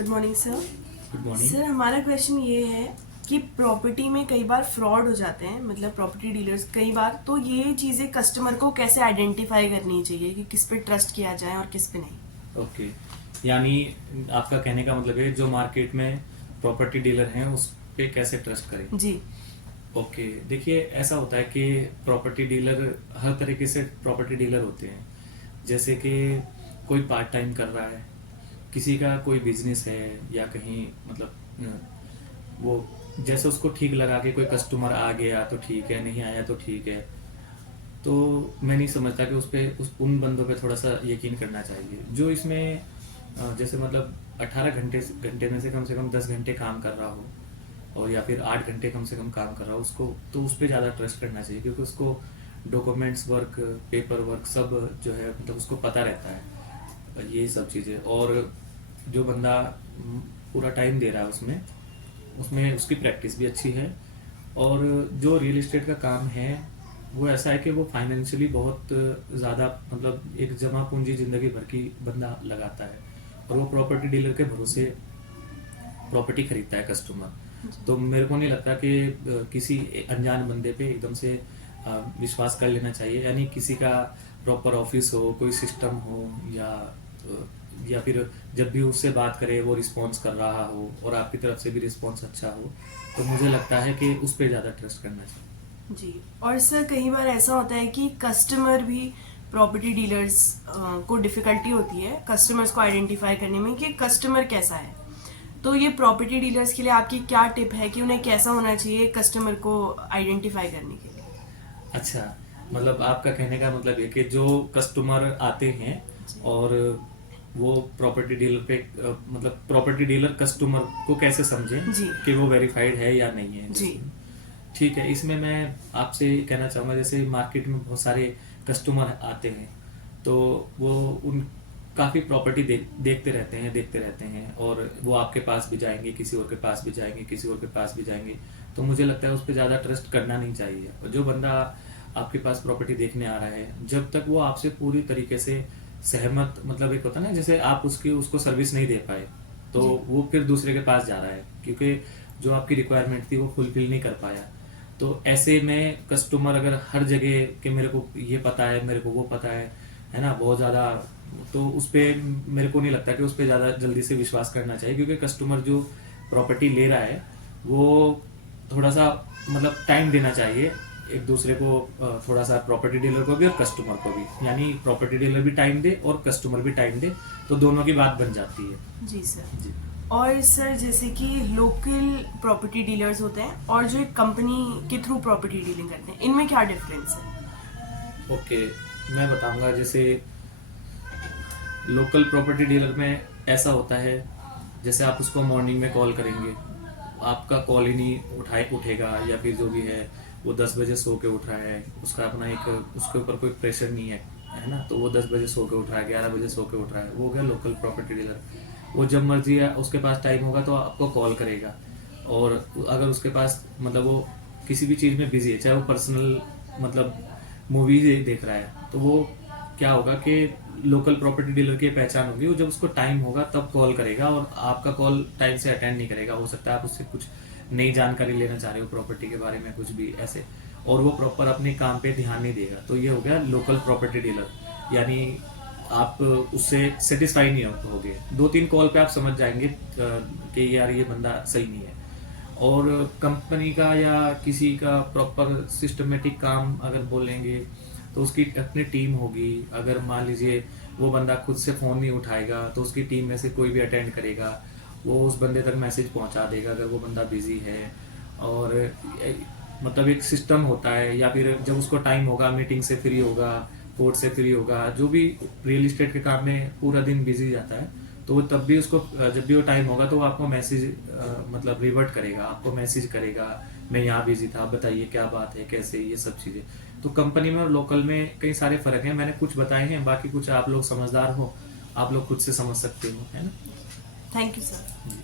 Good morning sir. Good morning. Sir हमारा question ये है कि प्रॉपर्टी में कई बार फ्रॉड हो जाते हैं, मतलब प्रॉपर्टी डीलर्स कई बार, तो ये चीज़ें कस्टमर को कैसे आइडेंटिफाई करनी चाहिए कि किस पे ट्रस्ट किया जाए और किस पे नहीं। ओके, यानी आपका कहने का मतलब है जो मार्केट में प्रॉपर्टी डीलर हैं उस पे कैसे ट्रस्ट करें। जी ओके, देखिए ऐसा होता है कि प्रॉपर्टी डीलर हर तरीके से प्रॉपर्टी डीलर होते हैं। जैसे कि कोई पार्ट टाइम कर रहा है, किसी का कोई बिजनेस है या कहीं वो जैसे उसको ठीक लगा के कोई कस्टमर आ गया तो ठीक है, नहीं आया तो ठीक है। तो मैं नहीं समझता कि उन बंदों पे थोड़ा सा यकीन करना चाहिए जो इसमें जैसे 18 घंटे घंटे में से कम 10 घंटे काम कर रहा हो और या फिर 8 घंटे कम से कम काम कर रहा हो उसको, तो उस पर ज़्यादा ट्रस्ट करना चाहिए क्योंकि उसको डॉक्यूमेंट्स वर्क, पेपर वर्क सब जो है उसको पता रहता है ये सब चीज़ें। और जो बंदा पूरा टाइम दे रहा है उसमें उसमें उसकी प्रैक्टिस भी अच्छी है। और जो रियल एस्टेट का काम है वो ऐसा है कि वो फाइनेंशियली बहुत ज़्यादा एक जमा पूंजी ज़िंदगी भर की बंदा लगाता है और वो प्रॉपर्टी डीलर के भरोसे प्रॉपर्टी खरीदता है कस्टमर। तो मेरे को नहीं लगता कि किसी अनजान बंदे पे एकदम से विश्वास कर लेना चाहिए। यानी किसी का प्रॉपर ऑफिस हो, कोई सिस्टम हो या फिर जब भी उससे बात करे वो रिस्पॉन्स कर रहा हो और आपकी तरफ से भी रिस्पॉन्स अच्छा हो, तो मुझे लगता है कि उस पर ज़्यादा ट्रस्ट करना चाहिए। जी। और सर कई बार ऐसा होता है कि कस्टमर भी प्रॉपर्टी डीलर्स को डिफ़िकल्टी होती है कस्टमर्स को आइडेंटिफाई करने में कि कस्टमर कैसा है। तो ये प्रॉपर्टी डीलर्स के लिए आपकी क्या टिप है कि उन्हें कैसा होना चाहिए कस्टमर को आइडेंटिफाई करने के लिए। अच्छा, आपका कहने का मतलब है कि जो कस्टमर आते हैं और वो प्रॉपर्टी डीलर पे प्रॉपर्टी डीलर कस्टमर को कैसे समझे जी कि वो वेरीफाइड है या नहीं है। जी ठीक है, इसमें मैं आपसे कहना चाहूँगा जैसे मार्केट में बहुत सारे कस्टमर आते हैं तो वो उन काफ़ी प्रॉपर्टी देखते रहते हैं और वो आपके पास भी जाएंगे, किसी और के पास भी जाएंगे, किसी और के पास भी जाएंगे। तो मुझे लगता है उस पर ज़्यादा ट्रस्ट करना नहीं चाहिए। और जो बंदा आपके पास प्रॉपर्टी देखने आ रहा है, जब तक वो आपसे पूरी तरीके से सहमत एक होता है ना, जैसे आप उसको सर्विस नहीं दे पाए तो वो फिर दूसरे के पास जा रहा है क्योंकि जो आपकी रिक्वायरमेंट थी वो फुलफिल नहीं कर पाया। तो ऐसे में कस्टमर अगर हर जगह कि मेरे को ये पता है, मेरे को वो पता है ना, बहुत ज़्यादा, तो उस पर मेरे को नहीं लगता कि उस पर ज़्यादा जल्दी से विश्वास करना चाहिए क्योंकि कस्टमर जो प्रॉपर्टी ले रहा है वो थोड़ा सा टाइम देना चाहिए एक दूसरे को, थोड़ा सा प्रॉपर्टी डीलर को भी और कस्टमर को भी। यानी प्रॉपर्टी डीलर भी टाइम दे और कस्टमर भी टाइम दे तो दोनों की बात बन जाती है। जी सर। जी। और सर जैसे कि लोकल प्रॉपर्टी डीलर्स होते हैं और जो एक कंपनी के थ्रू प्रॉपर्टी डीलिंग करते हैं, इनमें क्या डिफरेंस है। ओके, मैं बताऊंगा। जैसे लोकल प्रॉपर्टी डीलर में ऐसा होता है, जैसे आप उसको मॉर्निंग में कॉल करेंगे, आपका कॉल ही नहीं उठेगा या फिर जो भी है वो 10 बजे सो के उठ रहा है, उसका अपना उसके ऊपर कोई प्रेशर नहीं है ना, तो वो 10 बजे सो के उठ रहा है, 11 बजे सो के उठ रहा है, वो हो गया लोकल प्रॉपर्टी डीलर। वो जब मर्जी है उसके पास टाइम होगा तो आपको कॉल करेगा। और अगर उसके पास वो किसी भी चीज़ में बिजी है, चाहे वो पर्सनल मूवीज देख रहा है, तो वो क्या होगा कि लोकल प्रॉपर्टी डीलर की पहचान होगी, वो जब उसको टाइम होगा तब कॉल करेगा और आपका कॉल टाइम से अटेंड नहीं करेगा। हो सकता है आप उससे कुछ नई जानकारी लेना चाह रहे हो प्रॉपर्टी के बारे में, कुछ भी ऐसे, और वो प्रॉपर अपने काम पे ध्यान नहीं देगा। तो ये हो गया लोकल प्रॉपर्टी डीलर। यानी आप उससे सेटिस्फाई नहीं होगे, 2-3 कॉल पे आप समझ जाएंगे कि यार ये बंदा सही नहीं है। और कंपनी का या किसी का प्रॉपर सिस्टमेटिक काम अगर बोलेंगे तो उसकी अपनी टीम होगी। अगर मान लीजिए वो बंदा खुद से फ़ोन नहीं उठाएगा तो उसकी टीम में से कोई भी अटेंड करेगा, वो उस बंदे तक मैसेज पहुंचा देगा अगर वो बंदा बिजी है। और एक सिस्टम होता है, या फिर जब उसको टाइम होगा मीटिंग से फ्री होगा, कोर्ट से फ्री होगा, जो भी रियल इस्टेट के काम में पूरा दिन बिजी जाता है, तो वो तब भी उसको जब भी वो टाइम होगा तो वो आपको मैसेज रिवर्ट करेगा, आपको मैसेज करेगा मैं यहाँ बिजी था, बताइए क्या बात है, कैसे, ये सब चीज़ें। तो कंपनी में और लोकल में कई सारे फर्क हैं, मैंने कुछ बताए हैं, बाकी कुछ आप लोग समझदार हो, आप लोग खुद से समझ सकते हो, है ना। Thank you sir.